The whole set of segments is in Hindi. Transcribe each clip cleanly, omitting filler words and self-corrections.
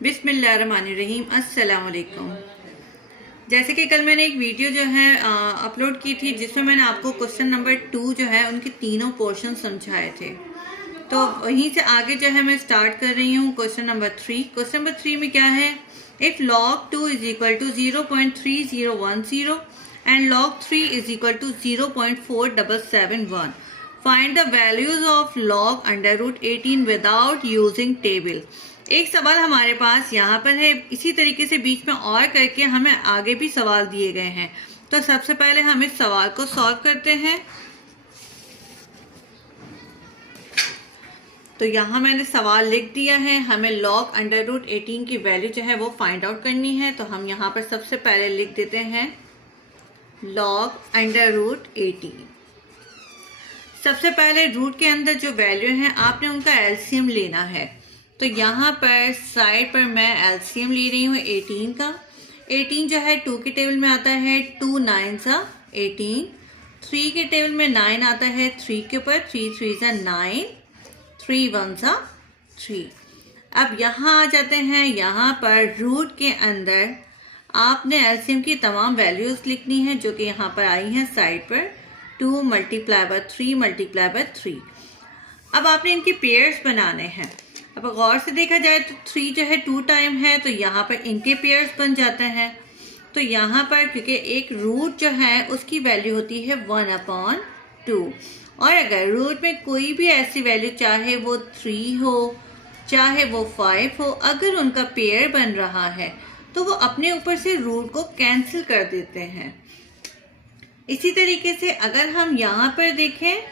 बिस्मिल्लाहिर्रहमानिर्रहीम। अस्सलाम वालेकुम। जैसे कि कल मैंने एक वीडियो जो है अपलोड की थी जिसमें मैंने आपको क्वेश्चन नंबर 2 जो है उनके तीनों पोर्शन समझाए थे। तो वहीं से आगे जो है मैं स्टार्ट कर रही हूँ क्वेश्चन नंबर 3। क्वेश्चन नंबर 3 में क्या है, if log 2 is equal to 0.3010 and log 3 is equal to 0.4771, find the values of log under root 18 without using table. एक सवाल हमारे पास यहाँ पर है, इसी तरीके से बीच में और करके हमें आगे भी सवाल दिए गए हैं। तो सबसे पहले हम इस सवाल को सॉल्व करते हैं। तो यहाँ मैंने सवाल लिख दिया है, हमें log अंडर रूट 18 की वैल्यू जो है वो फाइंड आउट करनी है। तो हम यहाँ पर सबसे पहले लिख देते हैं log अंडर रूट 18। सबसे पहले रूट के अंदर जो वैल्यू है आपने उनका एलसीएम लेना है। तो यहाँ पर साइड पर मैं एलसीएम ले रही हूँ 18 का। 18 जो है 2 के टेबल में आता है 2 9 सा 18, 3 के टेबल में 9 आता है 3 के ऊपर, 3 3 सा 9, 3 1 सा 3। अब यहाँ आ जाते हैं, यहाँ पर रूट के अंदर आपने एलसीएम की तमाम वैल्यूज लिखनी है जो कि यहाँ पर आई हैं साइड पर, 2 मल्टीप्लाई बाय 3 मल्टीप्लाई बाय 3। अब आपने इनके पेयर्स बनाने हैं। अब गौर से देखा जाए तो 3 जो है 2 टाइम है, तो यहाँ पर इनके पेयर्स बन जाते हैं। तो यहाँ पर क्योंकि एक रूट जो है उसकी वैल्यू होती है 1/2, और अगर रूट में कोई भी ऐसी वैल्यू, चाहे वो 3 हो चाहे वो 5 हो, अगर उनका पेयर बन रहा है तो वो अपने ऊपर से रूट को कैंसिल कर देते हैं। इसी तरीके से अगर हम यहाँ पर देखें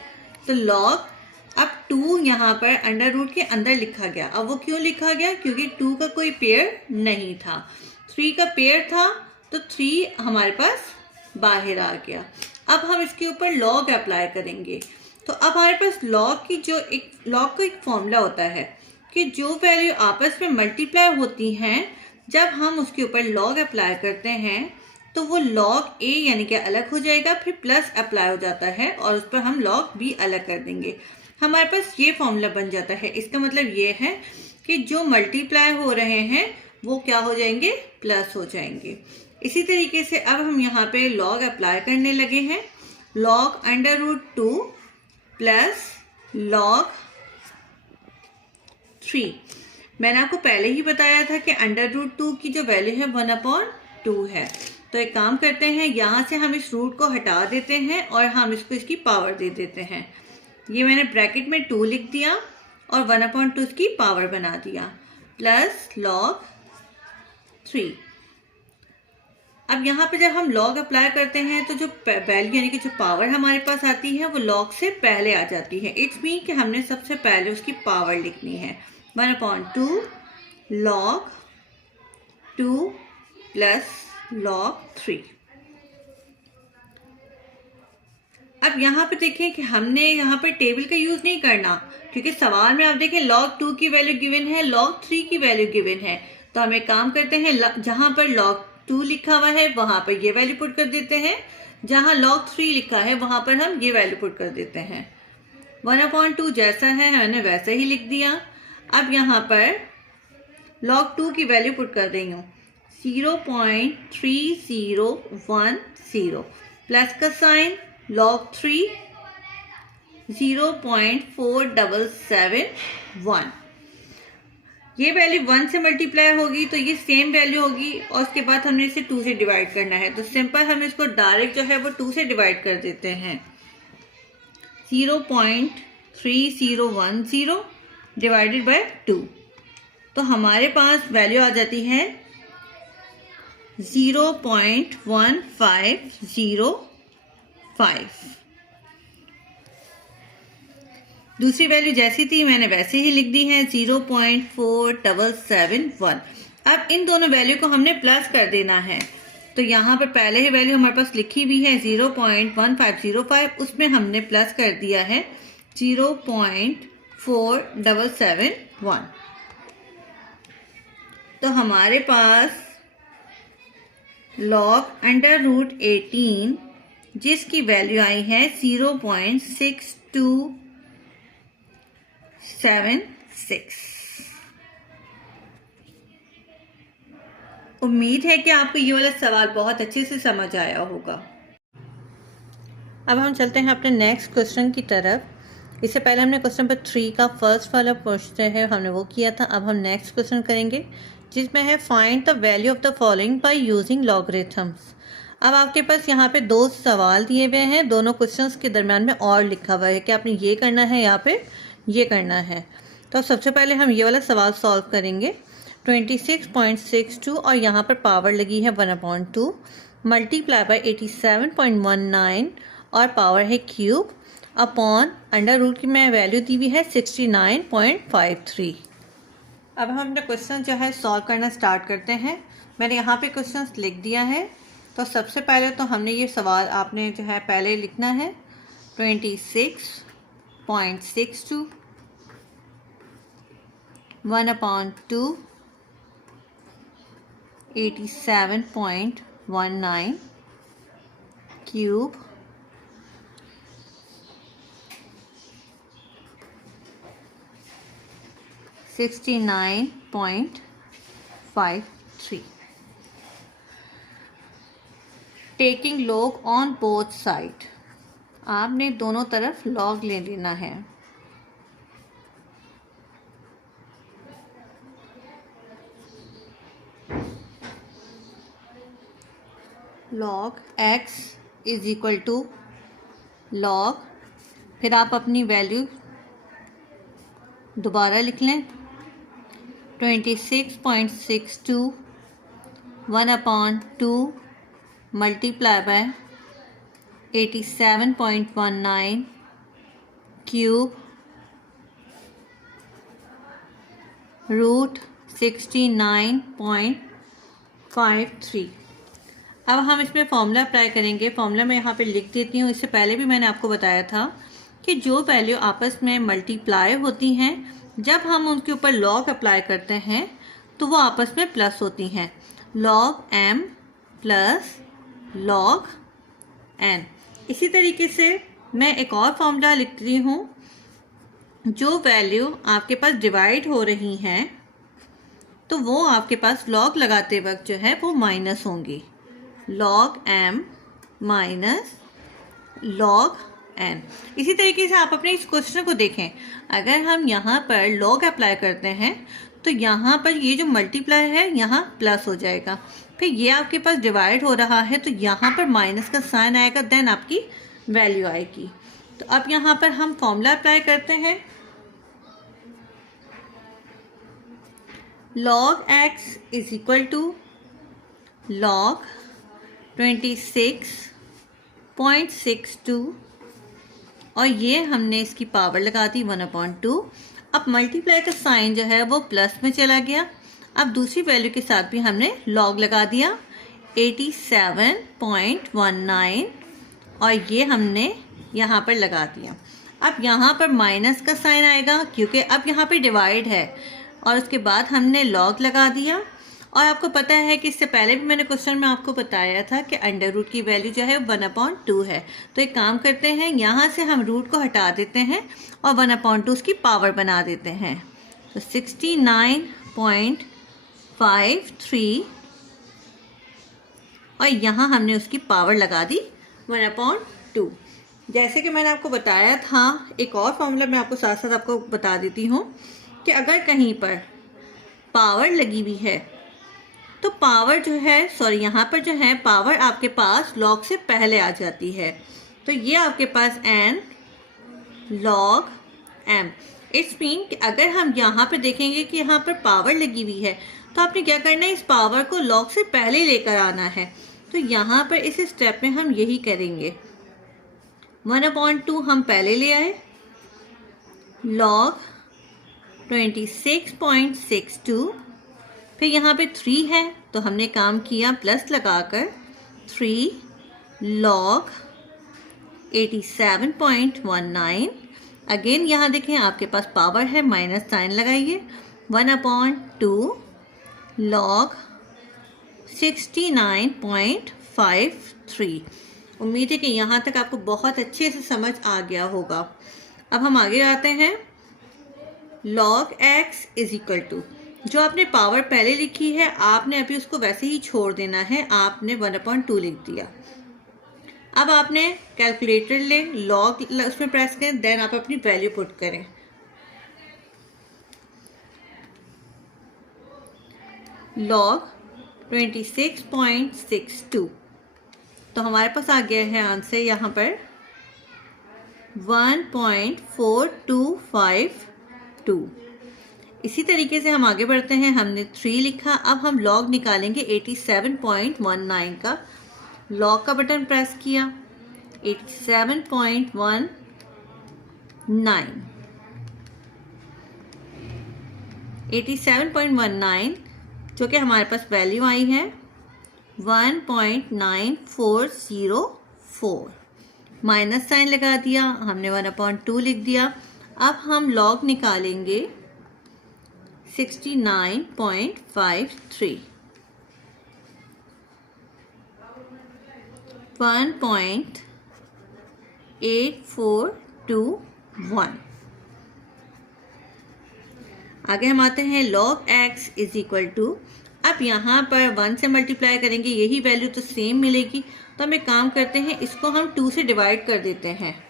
तो log, अब 2 यहाँ पर अंडर रूट के अंदर लिखा गया। अब वो क्यों लिखा गया? क्योंकि 2 का कोई पेयर नहीं था, 3 का पेयर था, तो 3 हमारे पास बाहर आ गया। अब हम इसके ऊपर log अप्लाई करेंगे। तो अब हमारे पास log की जो एक log का एक फॉर्मूला होता है कि जो वैल्यू आपस में मल्टीप्लाई होती हैं, जब हम उसके ऊपर log अप्लाई करते हैं तो वो log a यानी कि अलग हो जाएगा, फिर प्लस अप्लाई हो जाता है और उस पर हम log b अलग कर देंगे। हमारे पास ये फॉर्मूला बन जाता है। इसका मतलब ये है कि जो मल्टीप्लाई हो रहे हैं वो क्या हो जाएंगे, प्लस हो जाएंगे। इसी तरीके से अब हम यहाँ पे log अप्लाई करने लगे हैं। log under root 2 plus log 3। मैंने आपको पहले ही बताया था कि अंडर रूट 2 की जो वैल्यू है 1/2 है। तो एक काम करते हैं, यहाँ से हम इस रूट को हटा देते हैं और हम इसको इसकी पावर दे देते हैं। ये मैंने ब्रैकेट में 2 लिख दिया और 1/2 इसकी पावर बना दिया, प्लस log 3। अब यहाँ पे जब हम log अप्लाई करते हैं तो जो वैल्यू यानी कि जो पावर हमारे पास आती है वो log से पहले आ जाती है। इट्स मीन कि हमने सबसे पहले उसकी पावर लिखनी है, 1/2 log 2 प्लस log 3। अब यहाँ पे देखें कि हमने यहाँ पर टेबल का यूज नहीं करना, क्योंकि सवाल में आप देखें log 2 की वैल्यू गिवन है, log 3 की वैल्यू गिवन है। तो हम एक काम करते हैं, जहां पर log 2 लिखा हुआ है वहां पर ये वैल्यू पुट कर देते हैं, जहां log 3 लिखा है वहां पर हम ये वैल्यू पुट कर देते हैं। 1/2 जैसा है मैंने वैसे ही लिख दिया। अब यहाँ पर log 2 की वैल्यू पुट कर रही हूँ 0.3010, प्लस का साइन, log 3 0.4771। ये वैल्यू 1 से मल्टीप्लाई होगी तो ये सेम वैल्यू होगी, और उसके बाद हमने इसे 2 से डिवाइड करना है। तो सिंपल हम इसको डायरेक्ट जो है वो 2 से डिवाइड कर देते हैं। 0.3010 डिवाइडेड बाय 2, तो हमारे पास वैल्यू आ जाती है 0.1505। दूसरी वैल्यू जैसी थी मैंने वैसे ही लिख दी है, 0.4771। अब इन दोनों वैल्यू को हमने प्लस कर देना है। तो यहाँ पर पहले ही वैल्यू हमारे पास लिखी हुई है 0.1505, उसमें हमने प्लस कर दिया है 0.4771। तो हमारे पास log अंडर रूट 18 जिसकी वैल्यू आई है 0.6276। उम्मीद है कि आपको ये वाला सवाल बहुत अच्छे से समझ आया होगा। अब हम चलते हैं अपने नेक्स्ट क्वेश्चन की तरफ। इससे पहले हमने क्वेश्चन नंबर 3 का फर्स्ट वाला क्वेश्चन है हमने वो किया था। अब हम नेक्स्ट क्वेश्चन करेंगे जिसमें है find the value of the following by using logarithms. अब आपके पास यहाँ पे 2 सवाल दिए हुए हैं, दोनों क्वेश्चंस के दरम्यान में और लिखा हुआ है कि आपने ये करना है या फिर ये करना है। तो सबसे पहले हम ये वाला सवाल सॉल्व करेंगे। 26.62 और यहाँ पर पावर लगी है 1/2 मल्टीप्लाई बाय 87.19 और पावर है क्यूब अपॉन अंडर रूट की मैं वैल्यू दी हुई है 69.53। अब हम अपना क्वेश्चन जो है सॉल्व करना स्टार्ट करते हैं। मैंने यहाँ पे क्वेश्चन लिख दिया है। तो सबसे पहले तो हमने ये सवाल आपने जो है पहले लिखना है 26.62 1/2 87.19 cube (69.53) taking log on both side. आपने दोनों तरफ लॉग ले लेना है। log x is equal to log, फिर आप अपनी वैल्यू दोबारा लिख लें 26.62 1/2 मल्टीप्लाई बाय 87.19 क्यूब रूट 69.53। अब हम इसमें फॉर्मूला अप्लाई करेंगे। फॉर्मूला मैं यहाँ पे लिख देती हूँ। इससे पहले भी मैंने आपको बताया था कि जो वैल्यू आपस में मल्टीप्लाई होती हैं, जब हम उनके ऊपर लॉग अप्लाई करते हैं तो वो आपस में प्लस होती हैं। Log m plus log n। इसी तरीके से मैं एक और फॉर्मूला लिख रही हूँ। जो वैल्यू आपके पास डिवाइड हो रही हैं तो वो आपके पास लॉग लगाते वक्त जो है वो माइनस होंगी। log m minus log n। इसी तरीके से आप अपने इस क्वेश्चन को देखें। अगर हम यहाँ पर log अप्लाई करते हैं तो यहाँ पर ये जो मल्टीप्लाई है यहाँ प्लस हो जाएगा। फिर ये आपके पास डिवाइड हो रहा है तो यहाँ पर माइनस का साइन आएगा, देन आपकी वैल्यू आएगी। तो अब यहाँ पर हम फॉर्मूला अप्लाई करते हैं। log x is equal to log 26.62 और ये हमने इसकी पावर लगा दी 1/2। अब मल्टीप्लाई का साइन जो है वो प्लस में चला गया। अब दूसरी वैल्यू के साथ भी हमने लॉग लगा दिया 87.19 और ये हमने यहाँ पर लगा दिया। अब यहाँ पर माइनस का साइन आएगा क्योंकि अब यहाँ पे डिवाइड है और उसके बाद हमने लॉग लगा दिया। और आपको पता है कि इससे पहले भी मैंने क्वेश्चन में आपको बताया था कि अंडर रूट की वैल्यू जो है 1/2 है। तो एक काम करते हैं, यहाँ से हम रूट को हटा देते हैं और 1/2 उसकी पावर बना देते हैं। तो 69.53 और यहाँ हमने उसकी पावर लगा दी 1/2। जैसे कि मैंने आपको बताया था, एक और फॉर्मूला मैं आपको साथ साथ आपको बता देती हूँ कि अगर कहीं पर पावर लगी हुई है तो पावर जो है यहाँ पर जो है पावर आपके पास लॉग से पहले आ जाती है। तो ये आपके पास n log m। It's mean कि अगर हम यहाँ पर देखेंगे कि यहाँ पर पावर लगी हुई है तो आपने क्या करना है, इस पावर को लॉग से पहले लेकर आना है। तो यहाँ पर इस स्टेप में हम यही करेंगे। 1/2 हम पहले ले आए, log 26.62, फिर यहाँ पे 3 है तो हमने काम किया प्लस लगाकर 3 log 87.19। अगेन यहाँ देखें आपके पास पावर है, माइनस साइन लगाइए 1/2 log 69.53। उम्मीद है कि यहाँ तक आपको बहुत अच्छे से समझ आ गया होगा। अब हम आगे आते हैं। log x is equal to, जो आपने पावर पहले लिखी है आपने अभी उसको वैसे ही छोड़ देना है। आपने 1/2 लिख दिया। अब आपने कैलकुलेटर लें, लॉग उसमें प्रेस करें, देन आप अपनी वैल्यू पुट करें। लॉग 26.62, तो हमारे पास आ गया है आंसर यहाँ पर 1.4252। इसी तरीके से हम आगे बढ़ते हैं। हमने 3 लिखा, अब हम लॉग निकालेंगे 87.19 का। लॉग का बटन प्रेस किया, 87.19 जो कि हमारे पास वैल्यू आई है 1.9404। माइनस साइन लगा दिया, हमने 1/2 लिख दिया। अब हम लॉग निकालेंगे 69.53, 1.8421। आगे हम आते हैं log x is equal to, अब यहाँ पर 1 से मल्टीप्लाई करेंगे, यही वैल्यू तो सेम मिलेगी। तो हम एक काम करते हैं, इसको हम 2 से डिवाइड कर देते हैं।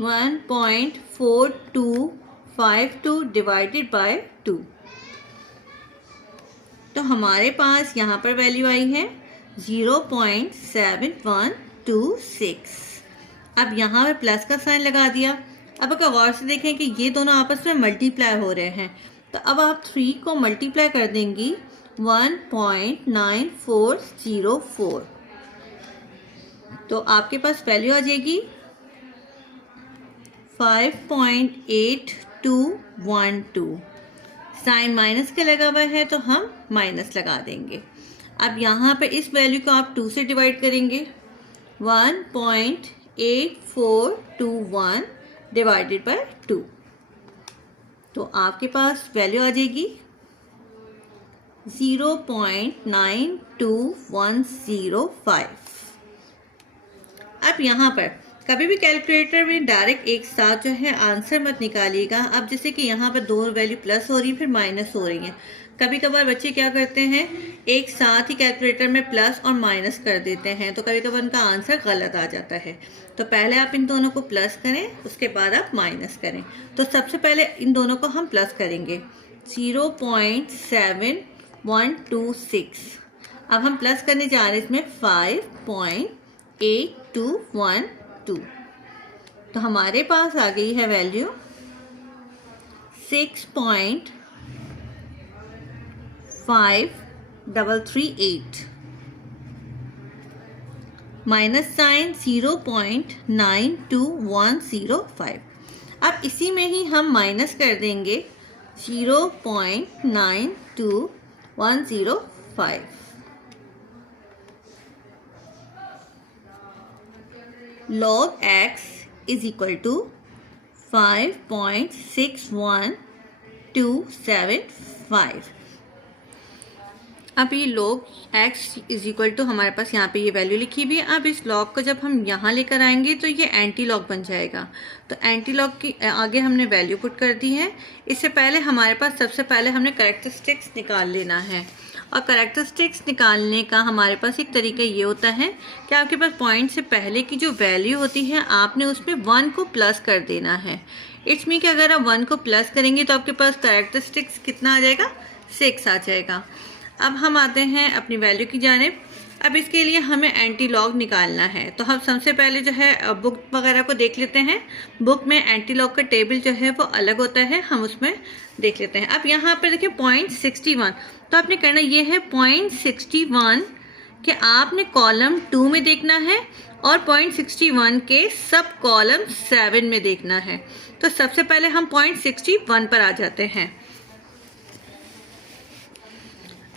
1.4252 डिवाइडेड बाय 2, तो हमारे पास यहाँ पर वैल्यू आई है 0.7126। अब यहाँ पर प्लस का साइन लगा दिया। अब अगर गौर से देखें कि ये दोनों आपस में मल्टीप्लाई हो रहे हैं, तो अब आप 3 को मल्टीप्लाई कर देंगी 1.9404, तो आपके पास वैल्यू आ जाएगी 5.8212। साइन माइनस का लगा हुआ है तो हम माइनस लगा देंगे। अब यहाँ पे इस वैल्यू को आप 2 से डिवाइड करेंगे, 1.8421 डिवाइडेड बाय 2, तो आपके पास वैल्यू आ जाएगी 0.92105। अब यहाँ पर कभी भी कैलकुलेटर में डायरेक्ट एक साथ जो है आंसर मत निकालिएगा। अब जैसे कि यहाँ पर दोनों वैल्यू प्लस हो रही है फिर माइनस हो रही हैं, कभी कभार बच्चे क्या करते हैं एक साथ ही कैलकुलेटर में प्लस और माइनस कर देते हैं, तो कभी कभार उनका आंसर गलत आ जाता है। तो पहले आप इन दोनों को प्लस करें, उसके बाद आप माइनस करें। तो सबसे पहले इन दोनों को हम प्लस करेंगे 0.7126। अब हम प्लस करने जा रहे हैं इसमें 5.8212, तो हमारे पास आ गई है वैल्यू 6.5338 माइनस साइन 0.92105। अब इसी में ही हम माइनस कर देंगे 0.92105। log x is equal to 5.61275। अब ये log x is equal to हमारे पास यहाँ पे ये वैल्यू लिखी हुई है। अब इस log को जब हम यहाँ लेकर आएंगे तो ये एंटी लॉग बन जाएगा। तो एंटी लॉग की आगे हमने वैल्यू पुट कर दी है। इससे पहले हमारे पास सबसे पहले हमने कैरेक्टरिस्टिक्स निकाल लेना है, और कैरेक्टरिस्टिक्स निकालने का हमारे पास एक तरीका ये होता है कि आपके पास पॉइंट से पहले की जो वैल्यू होती है आपने उसमें 1 को प्लस कर देना है। इट्स मीन कि अगर आप 1 को प्लस करेंगे तो आपके पास कैरेक्टरिस्टिक्स कितना आ जाएगा, 6 आ जाएगा। अब हम आते हैं अपनी वैल्यू की जानिब। अब इसके लिए हमें एंटी लॉग निकालना है, तो हम सबसे पहले जो है बुक वगैरह को देख लेते हैं। बुक में एंटी लॉग का टेबल जो है वो अलग होता है, हम उसमें देख लेते हैं। अब यहाँ पर देखिए 0.61, तो आपने करना ये है 0.61 कि आपने कॉलम 2 में देखना है और 0.61 के सब कॉलम 7 में देखना है। तो सबसे पहले हम 0.61 पर आ जाते हैं।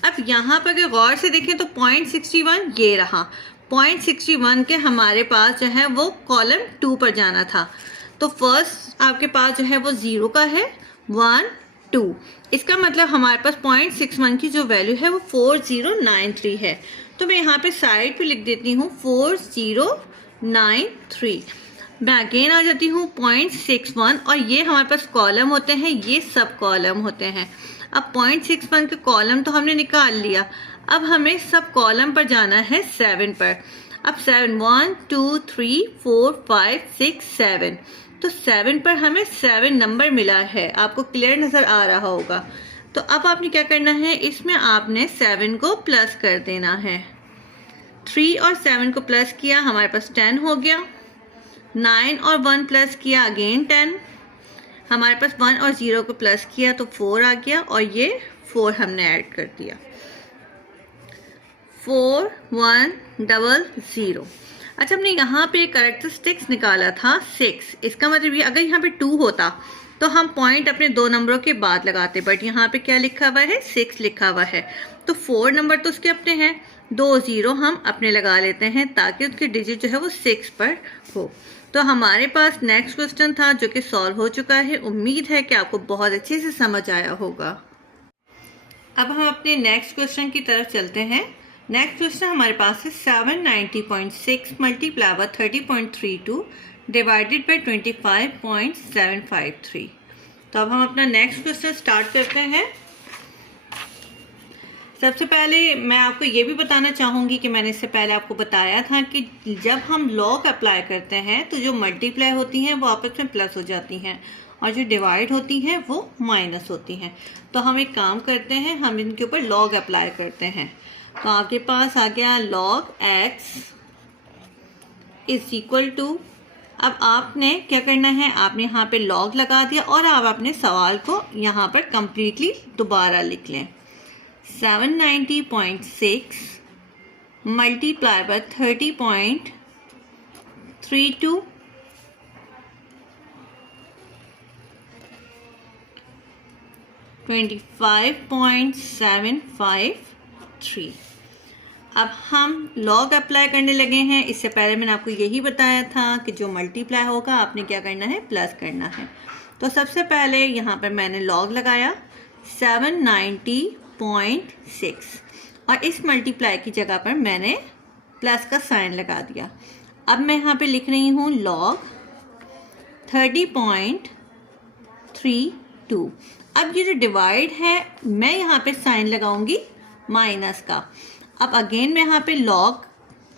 अब यहाँ पर अगर गौर से देखें तो 0.61 ये रहा, 0.61 के हमारे पास जो है वो कॉलम 2 पर जाना था। तो फर्स्ट आपके पास जो है वो 0 का है, 1 2, इसका मतलब हमारे पास 0.61 की जो वैल्यू है वो 4093 है। तो मैं यहाँ पे साइड पे लिख देती हूँ 4093। मैं अगेन आ जाती हूँ 0.61 और ये हमारे पास कॉलम होते हैं, ये सब कॉलम होते हैं। अब 0.61 के कॉलम तो हमने निकाल लिया, अब हमें सब कॉलम पर जाना है 7 पर। अब 7 1 2 3 4 5 6 7, तो 7 पर हमें 7 नंबर मिला है, आपको क्लियर नज़र आ रहा होगा। तो अब आपने क्या करना है, इसमें आपने 7 को प्लस कर देना है। 3 और 7 को प्लस किया, हमारे पास 10 हो गया। 9 और 1 प्लस किया, अगेन 10। हमारे पास 1 और 0 को प्लस किया तो 4 आ गया, और ये 4 हमने ऐड कर दिया। 4 1 0 0। अच्छा, हमने यहाँ पे कैरेक्टरिस्टिक्स निकाला था 6। इसका मतलब ये अगर यहाँ पे 2 होता तो हम पॉइंट अपने 2 नंबरों के बाद लगाते, बट यहाँ पे क्या लिखा हुआ है, 6 लिखा हुआ है। तो 4 नंबर तो उसके अपने हैं, 2 0 हम अपने लगा लेते हैं ताकि उसकी डिजिट जो है वो 6 पर हो। तो हमारे पास नेक्स्ट क्वेश्चन था जो कि सॉल्व हो चुका है। उम्मीद है कि आपको बहुत अच्छे से समझ आया होगा। अब हम अपने नेक्स्ट क्वेश्चन की तरफ चलते हैं। नेक्स्ट क्वेश्चन हमारे पास है 790.6 मल्टीप्लाई बाय 30.32 डिवाइडेड बाय 25.753। तो अब हम अपना नेक्स्ट क्वेश्चन स्टार्ट करते हैं। सबसे पहले मैं आपको ये भी बताना चाहूँगी कि मैंने इससे पहले आपको बताया था कि जब हम लॉग अप्लाई करते हैं तो जो मल्टीप्लाई होती हैं वो आपस में प्लस हो जाती हैं, और जो डिवाइड होती हैं वो माइनस होती हैं। तो हम एक काम करते हैं, हम इनके ऊपर लॉग अप्लाई करते हैं। तो आपके पास आ गया log x is equal to, अब आपने क्या करना है, आपने यहाँ पे लॉग लगा दिया और आप अपने सवाल को यहाँ पर कंप्लीटली दोबारा लिख लें। 790.6 मल्टीप्लाई बाय 30.32 25.753। अब हम लॉग अप्लाई करने लगे हैं। इससे पहले मैंने आपको यही बताया था कि जो मल्टीप्लाई होगा आपने क्या करना है, प्लस करना है। तो सबसे पहले यहाँ पर मैंने लॉग लगाया 790.6 और इस मल्टीप्लाई की जगह पर मैंने प्लस का साइन लगा दिया। अब मैं यहाँ पे लिख रही हूँ लॉग 30.32। अब ये जो डिवाइड है मैं यहाँ पे साइन लगाऊंगी माइनस का। अब अगेन मैं यहाँ पे लॉग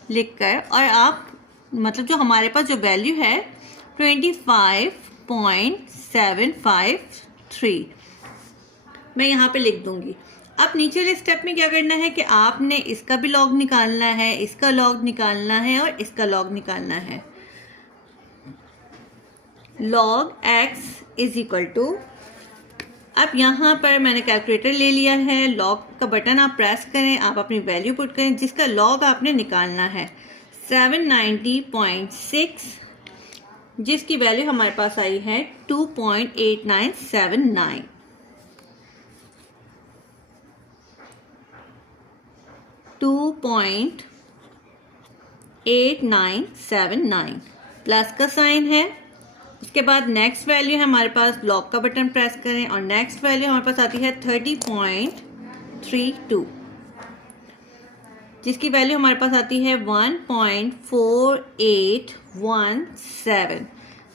लिखकर, और आप मतलब जो हमारे पास जो वैल्यू है 25.753 मैं यहाँ पे लिख दूंगी। अब नीचे वाले स्टेप में क्या करना है कि आपने इसका भी लॉग निकालना है, इसका लॉग निकालना है और इसका लॉग निकालना है। Log x is equal to, अब यहाँ पर मैंने कैलकुलेटर ले लिया है, लॉग का बटन आप प्रेस करें, आप अपनी वैल्यू पुट करें जिसका लॉग आपने निकालना है 790.6 जिसकी वैल्यू हमारे पास आई है 2.8979। प्लस का साइन है। उसके बाद नेक्स्ट वैल्यू है हमारे पास, लॉग का बटन प्रेस करें और नेक्स्ट वैल्यू हमारे पास आती है 30.32 जिसकी वैल्यू हमारे पास आती है 1.4817।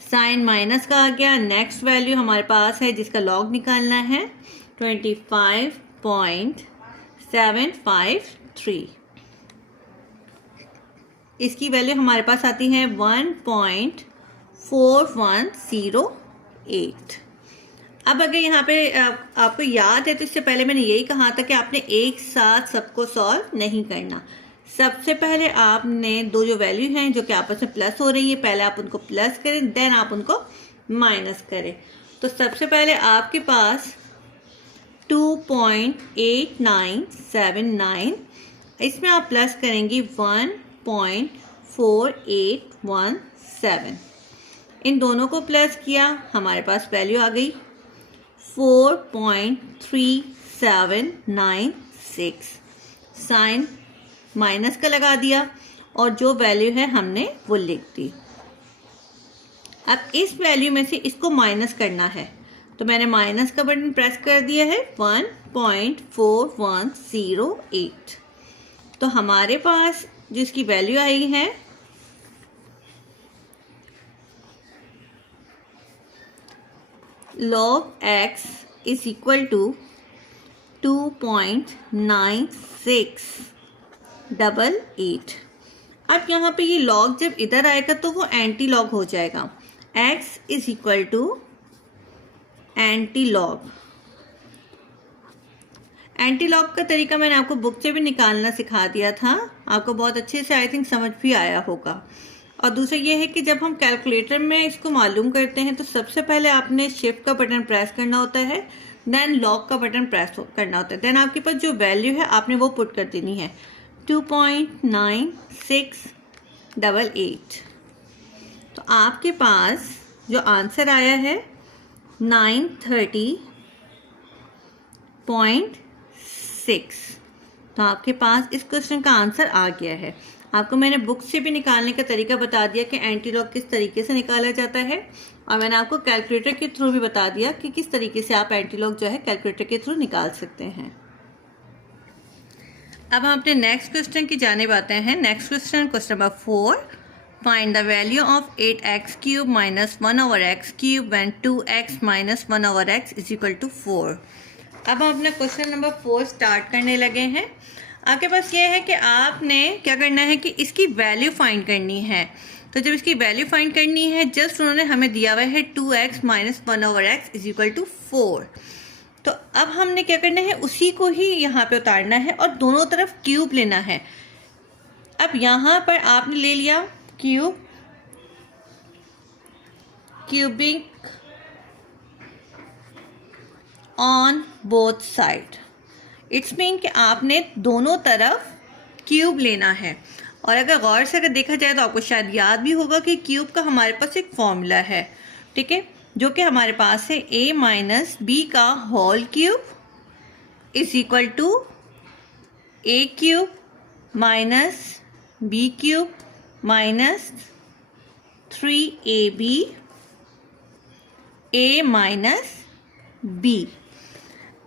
साइन माइनस का आ गया। नेक्स्ट वैल्यू हमारे पास है जिसका लॉग निकालना है 25.753। इसकी वैल्यू हमारे पास आती है 1.4108। अब अगर यहाँ पे आपको याद है तो इससे पहले मैंने यही कहा था कि आपने एक साथ सबको सॉल्व नहीं करना। सबसे पहले आपने दो जो वैल्यू हैं जो कि आपस में प्लस हो रही है, पहले आप उनको प्लस करें, देन आप उनको माइनस करें। तो सबसे पहले आपके पास 2.8979, इसमें आप प्लस करेंगी 1.4817। इन दोनों को प्लस किया, हमारे पास वैल्यू आ गई 4.3796। साइन माइनस का लगा दिया और जो वैल्यू है हमने वो लिख दी। अब इस वैल्यू में से इसको माइनस करना है तो मैंने माइनस का बटन प्रेस कर दिया है 1.4108। तो हमारे पास जिसकी वैल्यू आई है log x is equal to 2.9688। अब यहाँ पे ये log जब इधर आएगा तो वो एंटी लॉग हो जाएगा। x is equal to anti log. Anti log का तरीका मैंने आपको बुक से भी निकालना सिखा दिया था, आपको बहुत अच्छे से आई थिंक समझ भी आया होगा। और दूसरा ये है कि जब हम कैलकुलेटर में इसको मालूम करते हैं तो सबसे पहले आपने शिफ्ट का बटन प्रेस करना होता है, देन लॉग का बटन प्रेस करना होता है, देन आपके पास जो वैल्यू है आपने वो पुट कर देनी है 2.9688। तो आपके पास जो आंसर आया है 930.6। तो आपके पास इस क्वेश्चन का आंसर आ गया है। आपको मैंने बुक से भी निकालने का तरीका बता दिया कि एंटी लॉग किस तरीके से निकाला जाता है, और मैंने आपको कैलकुलेटर के थ्रू भी बता दिया कि किस तरीके से आप एंटी लॉग जो है कैलकुलेटर के थ्रू निकाल सकते हैं। अब हम अपने नेक्स्ट क्वेश्चन की जानिब आते हैं। Next question, question number 4, find the value of 8x cube minus 1/x cube when 2x minus 1/x is equal to 4। अब हम अपना क्वेश्चन नंबर 4 स्टार्ट करने लगे हैं। आपके पास ये है कि आपने क्या करना है कि इसकी वैल्यू फाइंड करनी है। तो जब इसकी वैल्यू फाइंड करनी है, जस्ट उन्होंने हमें दिया हुआ है 2x minus 1/x is equal to 4। तो अब हमने क्या करना है, उसी को ही यहाँ पे उतारना है और दोनों तरफ क्यूब लेना है। अब यहाँ पर आपने ले लिया cube, cubing on both side, it's mean कि आपने दोनों तरफ क्यूब लेना है। और अगर गौर से अगर देखा जाए तो आपको शायद याद भी होगा कि क्यूब का हमारे पास एक फॉर्मूला है, ठीक है, जो कि हमारे पास है a माइनस बी का whole cube is equal to a cube minus B cube minus 3ab a minus b।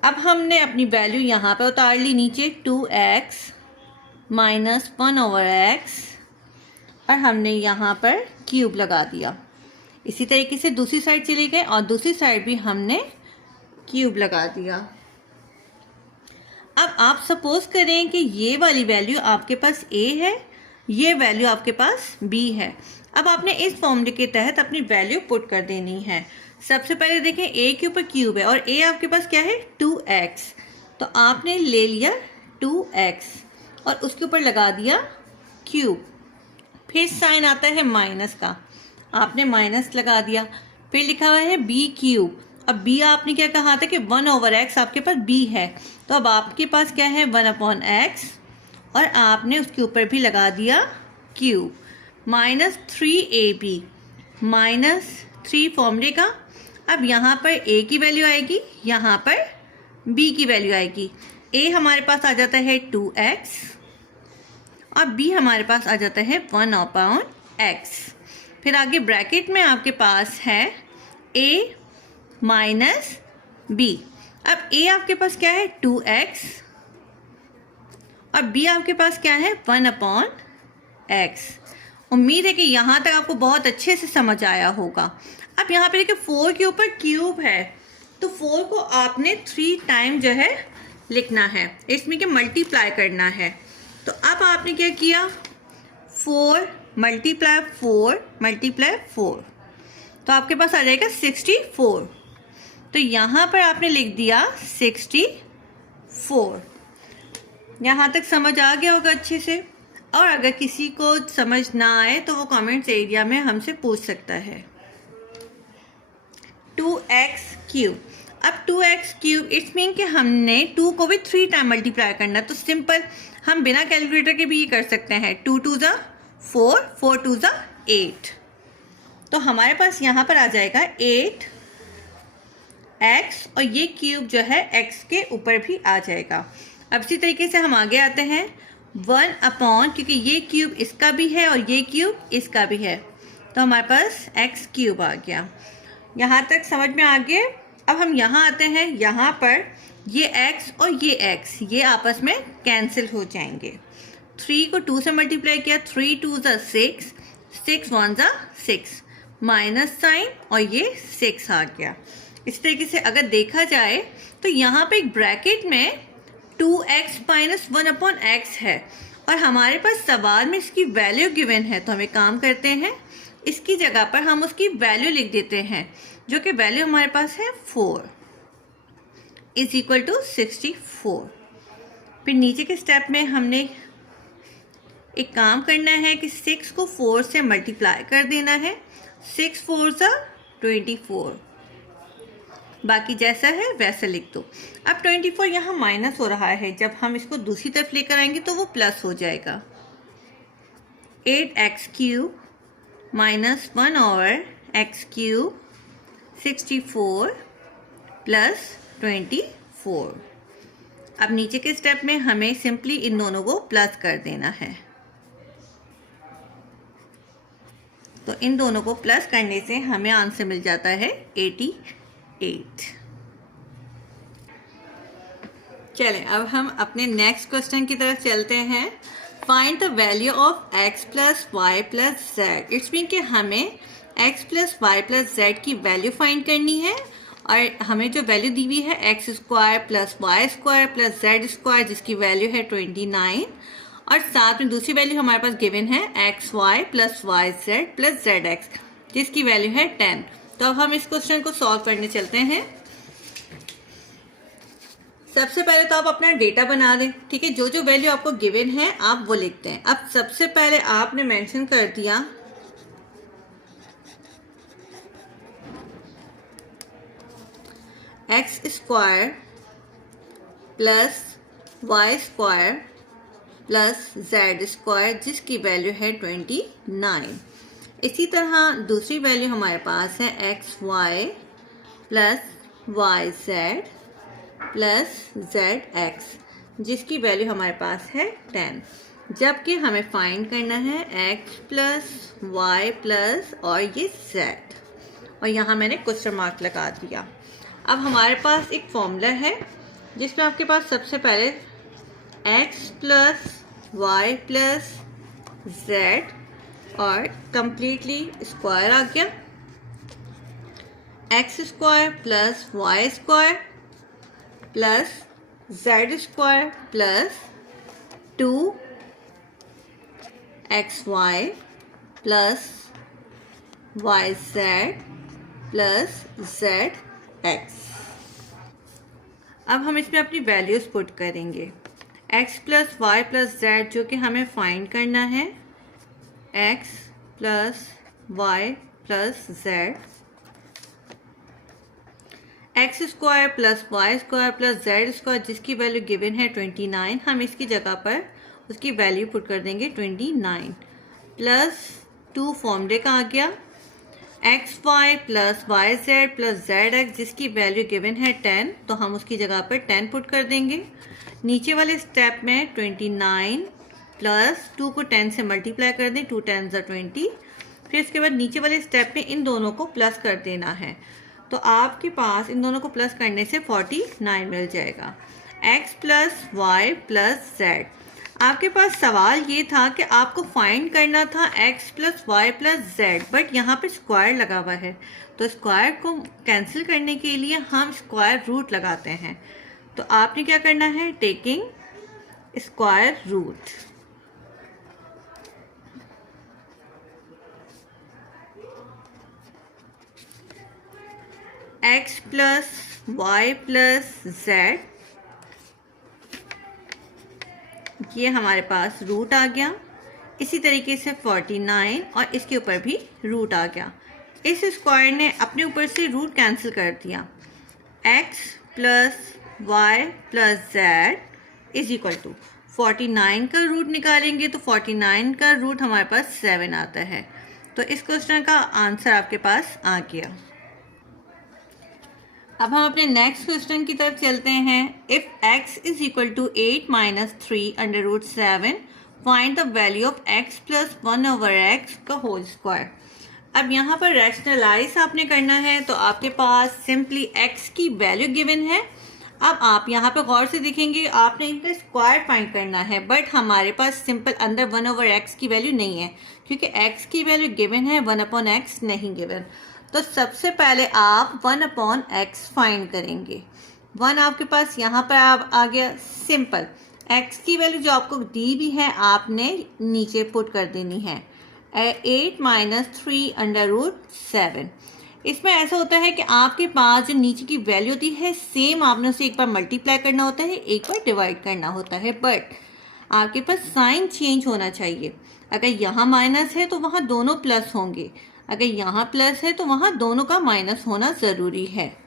अब हमने अपनी वैल्यू यहाँ पे उतार ली नीचे 2x माइनस 1/x, और हमने यहाँ पर क्यूब लगा दिया। इसी तरीके से दूसरी साइड चले गए और दूसरी साइड भी हमने क्यूब लगा दिया। अब आप सपोज करें कि ये वाली वैल्यू आपके पास a है, ये वैल्यू आपके पास b है। अब आपने इस फॉर्मूले के तहत अपनी वैल्यू पुट कर देनी है। सबसे पहले देखें a के ऊपर क्यूब है और a आपके पास क्या है 2x, तो आपने ले लिया 2x और उसके ऊपर लगा दिया क्यूब। फिर साइन आता है माइनस का, आपने माइनस लगा दिया। फिर लिखा हुआ है b क्यूब। अब b आपने क्या कहा था कि 1/x आपके पास b है, तो अब आपके पास क्या है 1/x और आपने उसके ऊपर भी लगा दिया क्यूब। माइनस 3ab माइनस 3 फॉर्मूले का। अब यहाँ पर a की वैल्यू आएगी, यहाँ पर b की वैल्यू आएगी। a हमारे पास आ जाता है 2x और b हमारे पास आ जाता है 1/x। फिर आगे ब्रैकेट में आपके पास है a माइनस b। अब a आपके पास क्या है 2x और b आपके पास क्या है 1/x। उम्मीद है कि यहाँ तक आपको बहुत अच्छे से समझ आया होगा। अब यहाँ पे देखिए 4 के ऊपर क्यूब है, तो 4 को आपने 3 टाइम जो है लिखना है, इसमें कि मल्टीप्लाई करना है। तो अब आपने क्या किया 4 मल्टीप्लाई 4 मल्टीप्लाई 4, तो आपके पास आ जाएगा 64। तो यहाँ पर आपने लिख दिया 64। यहाँ तक समझ आ गया होगा अच्छे से। और अगर किसी को समझ ना आए तो वो कमेंट्स एरिया में हमसे पूछ सकता है। 2x cube. अब 2x क्यूब इट्स मीन कि हमने 2 को भी 3 टाइम मल्टीप्लाई करना, तो सिंपल हम बिना कैलकुलेटर के भी ये कर सकते हैं। 2 2 ज़ा 4, 4 2 ज़ा 8, तो हमारे पास यहाँ पर आ जाएगा 8x और ये क्यूब जो है x के ऊपर भी आ जाएगा। अब इसी तरीके से हम आगे आते हैं 1/, क्योंकि ये क्यूब इसका भी है और ये क्यूब इसका भी है, तो हमारे पास x क्यूब आ गया। यहाँ तक समझ में आ गया। अब हम यहाँ आते हैं, यहाँ पर ये x और ये x ये आपस में कैंसिल हो जाएंगे। 3 को 2 से मल्टीप्लाई किया, 3 2 ज़ा 6, 6 1 ज़ा 6, माइनस साइन और ये 6 आ गया। इस तरीके से अगर देखा जाए तो यहाँ पे एक ब्रैकेट में 2x माइनस 1/x है और हमारे पास सवाल में इसकी वैल्यू गिवन है। तो हम एक काम करते हैं, इसकी जगह पर हम उसकी वैल्यू लिख देते हैं, जो कि वैल्यू हमारे पास है 4 इज इक्वल टू 64। फिर नीचे के स्टेप में हमने एक काम करना है कि 6 को 4 से मल्टीप्लाई कर देना है। 6 4 सा 24, बाकी जैसा है वैसा लिख दो। अब 24 यहाँ माइनस हो रहा है, जब हम इसको दूसरी तरफ लेकर आएंगे तो वो प्लस हो जाएगा। 8x³ minus 1/x³ 64 plus 24। अब नीचे के स्टेप में हमें सिंपली इन दोनों को प्लस कर देना है। तो इन दोनों को प्लस करने से हमें आंसर मिल जाता है 88। चलें अब हम अपने नेक्स्ट क्वेश्चन की तरफ चलते हैं। Find the value of x plus Y plus Z. It's mean कि हमें x plus Y plus Z की वैल्यू फाइंड करनी है और हमें जो वैल्यू दी हुई है x² plus Y square plus z² जिसकी वैल्यू है 29 और साथ में दूसरी वैल्यू हमारे पास गिवन है xy plus Y Z plus zx जिसकी वैल्यू है 10। तो अब हम इस क्वेश्चन को सॉल्व करने चलते हैं। सबसे पहले तो आप अपना डेटा बना दें, ठीक है। जो जो वैल्यू आपको गिवन है आप वो लिखते हैं। अब सबसे पहले आपने मेंशन कर दिया x² plus Y square plus z² जिसकी वैल्यू है 29। इसी तरह दूसरी वैल्यू हमारे पास है xy plus Y Z plus zx जिसकी वैल्यू हमारे पास है 10। जबकि हमें फाइंड करना है x प्लस वाई प्लस और ये z, और यहाँ मैंने क्वेश्चन मार्क लगा दिया। अब हमारे पास एक फॉर्मूला है जिसमें आपके पास सबसे पहले x plus Y plus z और कंप्लीटली स्क्वायर आ गया, x² plus Y square plus z² plus 2xy plus yz plus zx। अब हम इसमें अपनी वैल्यूज पुट करेंगे। x plus Y plus z जो कि हमें फाइंड करना है, x plus Y plus z, x² plus Y square plus z² जिसकी वैल्यू गिवन है 29। हम इसकी जगह पर उसकी वैल्यू पुट कर देंगे 29 प्लस 2 फॉर्मूले का आ गया xy plus Y Z plus zx जिसकी वैल्यू गिवन है 10। तो हम उसकी जगह पर 10 पुट कर देंगे। नीचे वाले स्टेप में 29 प्लस 2 को 10 से मल्टीप्लाई कर दें, 2 10 = 20। फिर इसके बाद नीचे वाले स्टेप में इन दोनों को प्लस कर देना है। तो आपके पास इन दोनों को प्लस करने से 49 मिल जाएगा। x plus Y plus z. आपके पास सवाल ये था कि आपको फाइंड करना था x plus Y plus z, but यहाँ पे स्क्वायर लगा हुआ है। तो स्क्वायर को कैंसिल करने के लिए हम स्क्वायर रूट लगाते हैं। तो आपने क्या करना है, taking square root. x plus Y plus z, ये हमारे पास रूट आ गया। इसी तरीके से 49 और इसके ऊपर भी रूट आ गया। इस स्क्वायर ने अपने ऊपर से रूट कैंसिल कर दिया। x plus Y plus z is equal to 49 का रूट निकालेंगे तो 49 का रूट हमारे पास 7 आता है। तो इस क्वेश्चन का आंसर आपके पास आ गया। अब हम अपने नेक्स्ट क्वेश्चन की तरफ चलते हैं। If x is equal to 8 minus 3/7 find the value of x plus 1/x का होल स्क्वायर। अब यहाँ पर रैशनलाइज आपने करना है, तो आपके पास सिंपली x की वैल्यू गिवन है। अब आप यहाँ पे गौर से देखेंगे, आपने इनका स्क्वायर फाइंड करना है, बट हमारे पास सिंपल अंदर 1/x की वैल्यू नहीं है, क्योंकि x की वैल्यू गिवन है, 1/x नहीं गिवन। तो सबसे पहले आप 1/x फाइंड करेंगे। 1 आपके पास यहाँ पर आ गया। सिंपल, x की वैल्यू जो आपको दी भी है आपने नीचे पुट कर देनी है। 8 - 3/√7। इसमें ऐसा होता है कि आपके पास जो नीचे की वैल्यू होती है सेम आपने उसे एक बार मल्टीप्लाई करना होता है, एक बार डिवाइड करना होता है, बट आपके पास साइन चेंज होना चाहिए। अगर यहाँ माइनस है तो वहाँ दोनों प्लस होंगे, अगर यहाँ प्लस है तो वहाँ दोनों का माइनस होना ज़रूरी है।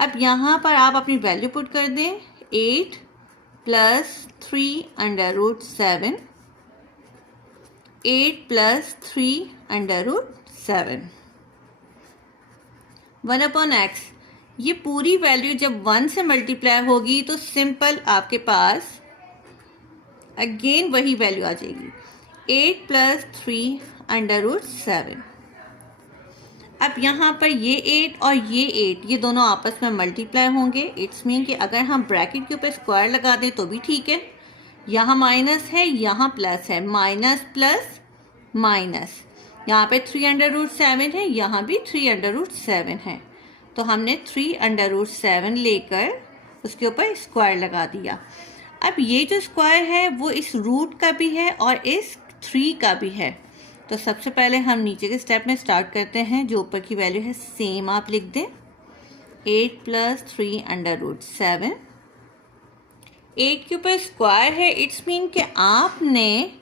अब यहाँ पर आप अपनी वैल्यू पुट कर दें। 8 + 3/√7, 8 + 3/√7, 1/x। ये पूरी वैल्यू जब 1 से मल्टीप्लाई होगी तो सिंपल आपके पास अगेन वही वैल्यू आ जाएगी, 8 + 3/√7। अब यहाँ पर ये 8 और ये 8 ये दोनों आपस में मल्टीप्लाई होंगे। इट्स मीन कि अगर हम ब्रैकेट के ऊपर स्क्वायर लगा दें तो भी ठीक है। यहाँ माइनस है, यहाँ प्लस है, माइनस प्लस माइनस। यहाँ पे 3/√7 है, यहाँ भी 3/√7 है, तो हमने 3/√7 लेकर उसके ऊपर स्क्वायर लगा दिया। अब ये जो स्क्वायर है वो इस रूट का भी है और इस 3 का भी है। तो सबसे पहले हम नीचे के स्टेप में स्टार्ट करते हैं। जो ऊपर की वैल्यू है सेम आप लिख दें, 8 + 3/√7। 8 के ऊपर स्क्वायर है, इट्स मीन कि आपने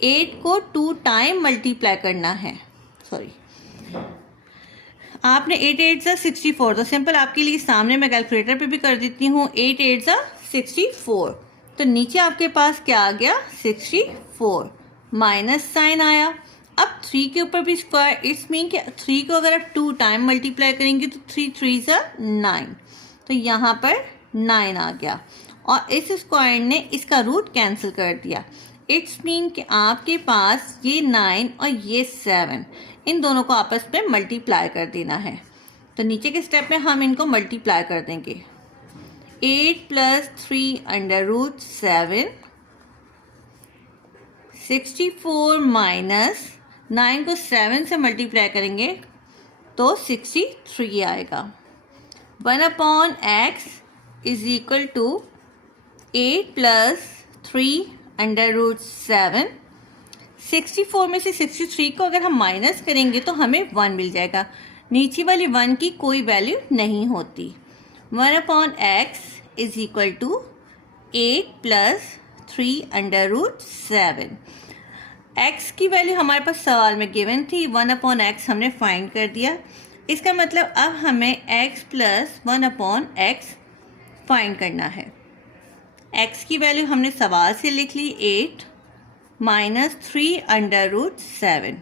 8 को 2 टाइम मल्टीप्लाई करना है। सॉरी, आपने 8 8 ज़ा 64, तो सिंपल आपके लिए सामने मैं कैलकुलेटर पे भी कर देती हूँ। 8 8 ज़ा 64, तो नीचे आपके पास क्या आ गया, 64, माइनस साइन आया। अब 3 के ऊपर भी स्क्वायर, इट्स मीन कि 3 को अगर आप 2 टाइम मल्टीप्लाई करेंगे तो 3 3 ज़ा 9, तो यहाँ पर 9 आ गया और इस स्क्वायर ने इसका रूट कैंसिल कर दिया। इट्स मीन कि आपके पास ये 9 और ये 7, इन दोनों को आपस में मल्टीप्लाई कर देना है। तो नीचे के स्टेप में हम इनको मल्टीप्लाई कर देंगे। 8 + 3/√7, 64 माइनस 9 को 7 से मल्टीप्लाई करेंगे तो 63 आएगा। 1/x is equal to 8 + 3/√7। 64 में से 63 को अगर हम माइनस करेंगे तो हमें 1 मिल जाएगा। नीचे वाली 1 की कोई वैल्यू नहीं होती। 1/x is equal to 8 + 3/√7। x की वैल्यू हमारे पास सवाल में गिवन थी, 1/x हमने फाइंड कर दिया। इसका मतलब अब हमें x + 1/x फाइंड करना है। x की वैल्यू हमने सवाल से लिख ली, 8 - 3/√7,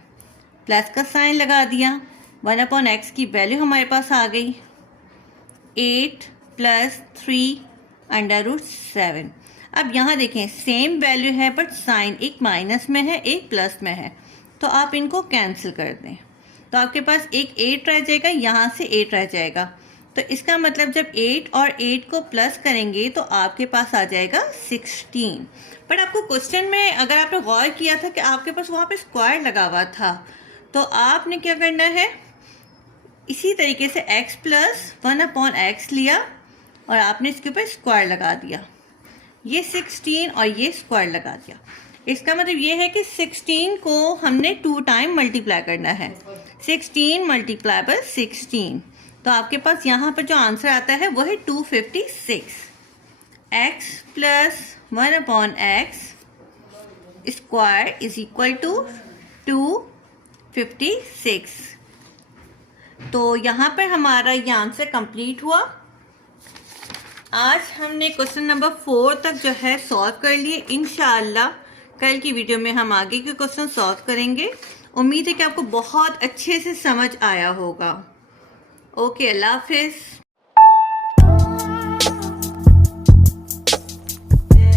प्लस का साइन लगा दिया। 1/x की वैल्यू हमारे पास आ गई, 8 + 3/√7। अब यहाँ देखें सेम वैल्यू है बट साइन एक माइनस में है, एक प्लस में है, तो आप इनको कैंसिल कर दें तो आपके पास एक 8 रह जाएगा, यहाँ से 8 रह जाएगा। तो इसका मतलब जब 8 और 8 को प्लस करेंगे तो आपके पास आ जाएगा 16। बट आपको क्वेश्चन में अगर आपने गौर किया था कि आपके पास वहाँ पे स्क्वायर लगा हुआ था, तो आपने क्या करना है, इसी तरीके से x + 1/x लिया और आपने इसके ऊपर स्क्वायर लगा दिया। ये 16 और ये स्क्वायर लगा दिया। इसका मतलब ये है कि 16 को हमने 2 टाइम मल्टीप्लाई करना है। 16 × 16, तो आपके पास यहाँ पर जो आंसर आता है वो है 256। x + 1/x square is equal to 256। तो यहाँ पर हमारा ये आंसर कंप्लीट हुआ। आज हमने क्वेश्चन नंबर 4 तक जो है सॉल्व कर लिए। इंशाअल्लाह कल की वीडियो में हम आगे के क्वेश्चन सॉल्व करेंगे। उम्मीद है कि आपको बहुत अच्छे से समझ आया होगा। ओके, अल्लाह हाफिज़।